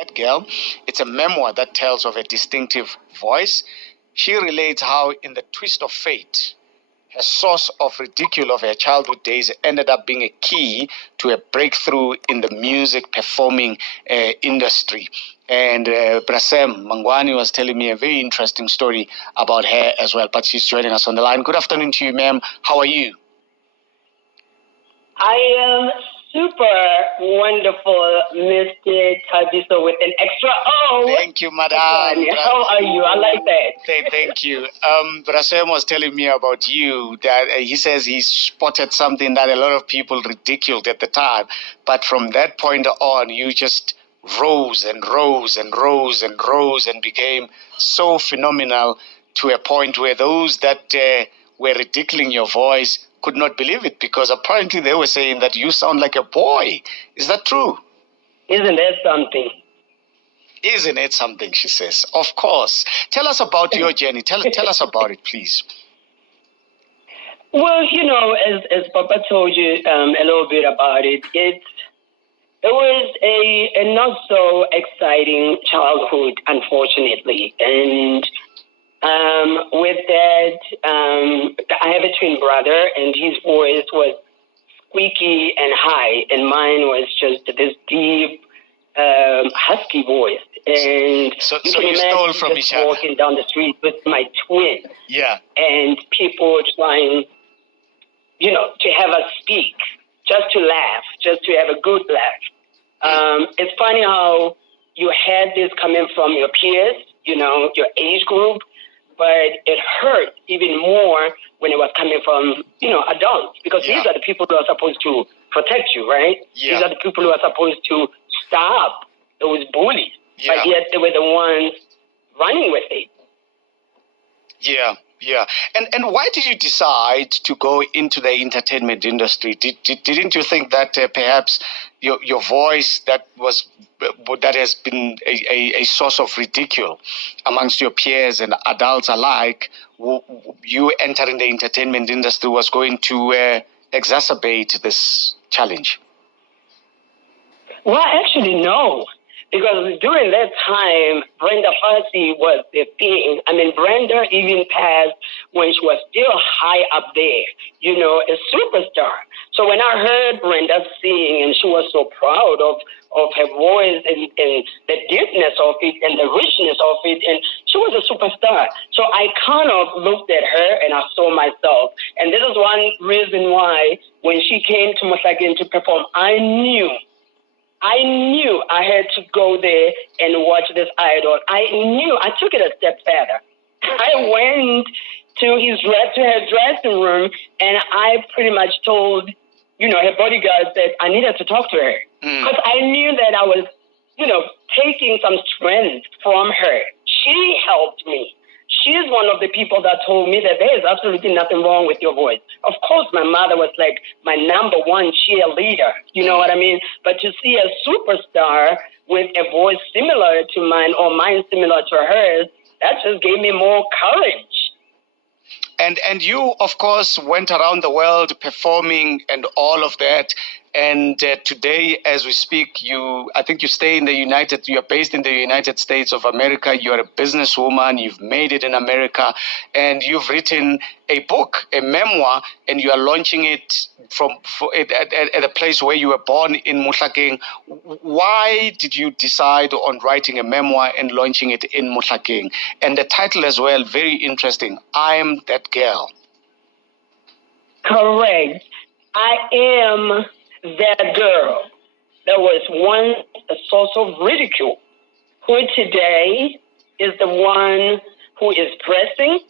That Girl. It's a memoir that tells of a distinctive voice. She relates how, in the twist of fate, her source of ridicule of her childhood days ended up being a key to a breakthrough in the music performing industry. And Brasem Mangwani was telling me a very interesting story about her as well, but she's joining us on the line. Good afternoon to you, ma'am. How are you? I am super wonderful, Mr. Thabiso, with an extra O. Thank you, madam. How are you? I like that. Thank you. Brasem was telling me about you that he says he spotted something that a lot of people ridiculed at the time, but from that point on, you just rose and rose and rose and rose and became so phenomenal to a point where those that were ridiculing your voice could not believe it, because apparently they were saying that you sound like a boy. Is that true? Isn't that something? Isn't it something, she says. Of course. Tell us about your journey. Tell us about it, please. Well, as Papa told you a little bit about it, it was a not so exciting childhood, unfortunately. And with that, I have a twin brother, and his voice was squeaky and high, and mine was just this deep, husky voice. And so you stole from each other. Walking down the street with my twin. Yeah. And people trying, to have us speak, just to laugh, just to have a good laugh. It's funny how you had this coming from your peers, your age group, but it hurt even more when it was coming from, adults, because these are the people who are supposed to protect you, right? Yeah. These are the people who are supposed to stop those bullies, but yet they were the ones running with it. Yeah. Yeah, and why did you decide to go into the entertainment industry? Didn't you think that perhaps your voice that has been a source of ridicule amongst your peers and adults alike, you entering the entertainment industry was going to exacerbate this challenge? Well, actually, no. Because during that time, Brenda Fassie was the thing. I mean, Brenda even passed when she was still high up there, a superstar. So when I heard Brenda sing, and she was so proud of her voice and the deepness of it and the richness of it, and she was a superstar. So I kind of looked at her and I saw myself. And this is one reason why when she came to Mohlakeng to perform, I knew I had to go there and watch this idol. I took it a step further. I went to her dressing room, and I pretty much told, her bodyguard that I needed to talk to her. Because I knew that I was, taking some strength from her. She helped me. She's one of the people that told me that there is absolutely nothing wrong with your voice. Of course, my mother was like my number one cheerleader. You know what I mean? But to see a superstar with a voice similar to mine or mine similar to hers, that just gave me more courage. And you, of course, went around the world performing and all of that. And today, as we speak, I think you you're based in the United States of America. You're a businesswoman. You've made it in America. And you've written a book, a memoir, and you are launching it at a place where you were born in Mohlakeng. Why did you decide on writing a memoir and launching it in Mohlakeng? And the title as well, very interesting, I'm That Girl. Correct. I am that girl that was once a source of ridicule, who today is the one who is pressing,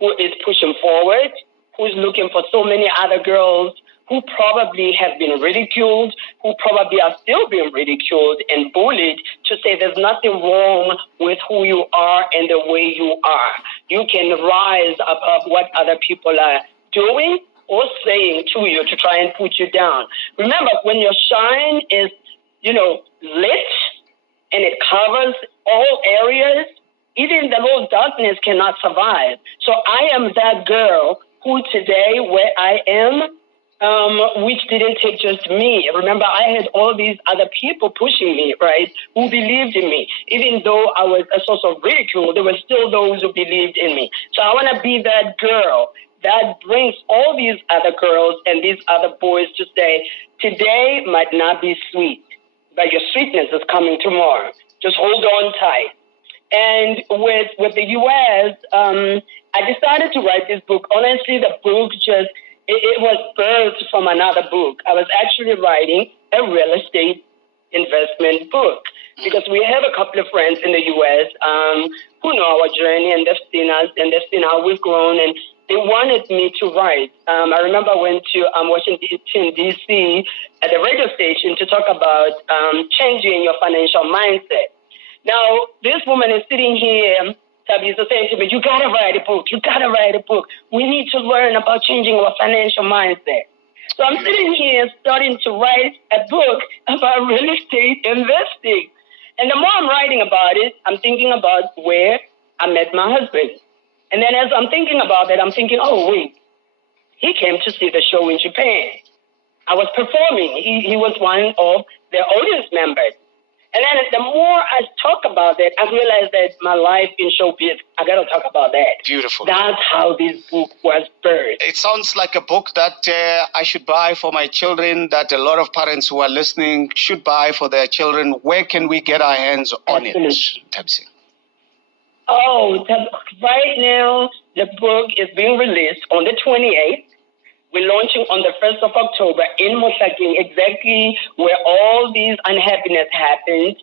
who is pushing forward, who is looking for so many other girls who probably have been ridiculed, who probably are still being ridiculed and bullied, to say there's nothing wrong with who you are and the way you are. You can rise above what other people are doing or saying to you to try and put you down. Remember, when your shine is, lit and it covers all areas, even the little darkness cannot survive. So I am that girl who today, where I am, which didn't take just me. Remember, I had all these other people pushing me, right, who believed in me. Even though I was a source of ridicule, there were still those who believed in me. So I want to be that girl that brings all these other girls and these other boys to say, today might not be sweet, but your sweetness is coming tomorrow. Just hold on tight. And with the U.S., I decided to write this book. Honestly, the book just, it was birthed from another book. I was actually writing a real estate investment book because we have a couple of friends in the U.S. Who know our journey, and they've seen us and they've seen how we've grown, and they wanted me to write. I remember I went to Washington, D.C. at the radio station to talk about changing your financial mindset. Now, this woman is sitting here, Thabiso, saying to me, you got to write a book. You got to write a book. We need to learn about changing our financial mindset. So I'm sitting here starting to write a book about real estate investing. And the more I'm writing about it, I'm thinking about where I met my husband. And then as I'm thinking about that, I'm thinking, oh, wait, he came to see the show in Japan. I was performing. He was one of the audience members. And then the more I talk about that, I realized that my life in showbiz, I got to talk about that. Beautiful. That's how this book was birthed. It sounds like a book that I should buy for my children, that a lot of parents who are listening should buy for their children. Where can we get our hands on it, Nthabiseng? Oh, right now, the book is being released on the 28th. We're launching on the 1st of October in Mohlakeng, exactly where all these unhappiness happened.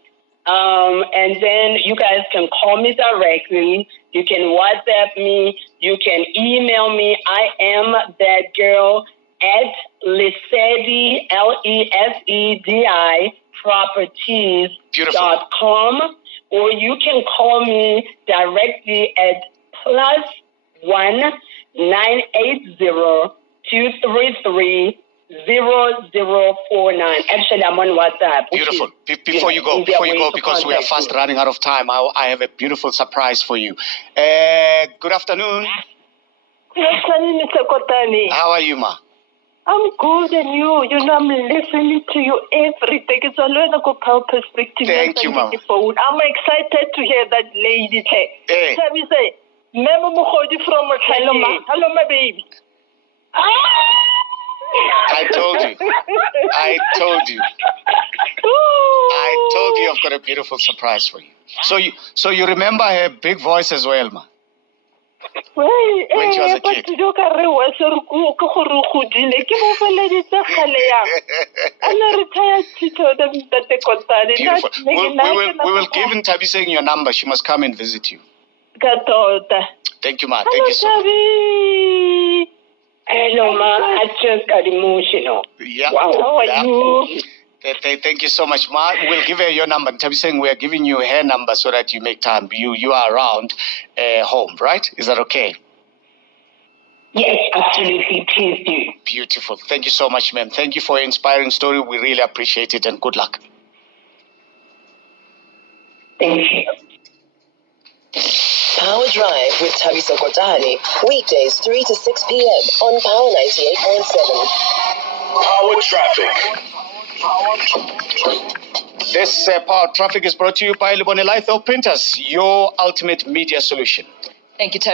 And then you guys can call me directly. You can WhatsApp me. You can email me. I am that girl at Lesedi, Lesedi properties.com. Or you can call me directly at +1 980 233 0049. Actually, I'm on WhatsApp. Beautiful. Before you go, because we are fast running out of time, I have a beautiful surprise for you. Good afternoon. Good afternoon, Mr. Kotane. How are you, ma? I'm good, and you? You know, I'm listening to you every day. It's always a good perspective. Thank you, ma'am. I'm excited to hear that lady say. Hey. Tell me, say, Memo Mukhodi from Hello, ma. Hello, my baby. I told you. I told you. I told you I've got a beautiful surprise for you. So you remember her big voice as well, ma? When she was a kid. Beautiful. We will give Nthabiseng your number. She must come and visit you. Thank you, ma. Thank you so much. Hello, ma. I just got emotional. Yeah. Wow. How are you? Thank you so much, ma. We'll give her your number. Nthabiseng, we are giving you her number so that you make time. You are around home, right? Is that okay? Yes, absolutely. Please do. Beautiful. Thank you so much, ma'am. Thank you for your inspiring story. We really appreciate it, and good luck. Thank you. Power Drive with Thabiso Kotane, weekdays 3 to 6 p.m. on Power 98.7. Power Traffic. This Power Traffic is brought to you by Lebone Litho Printers, your ultimate media solution. Thank you, Thabiso.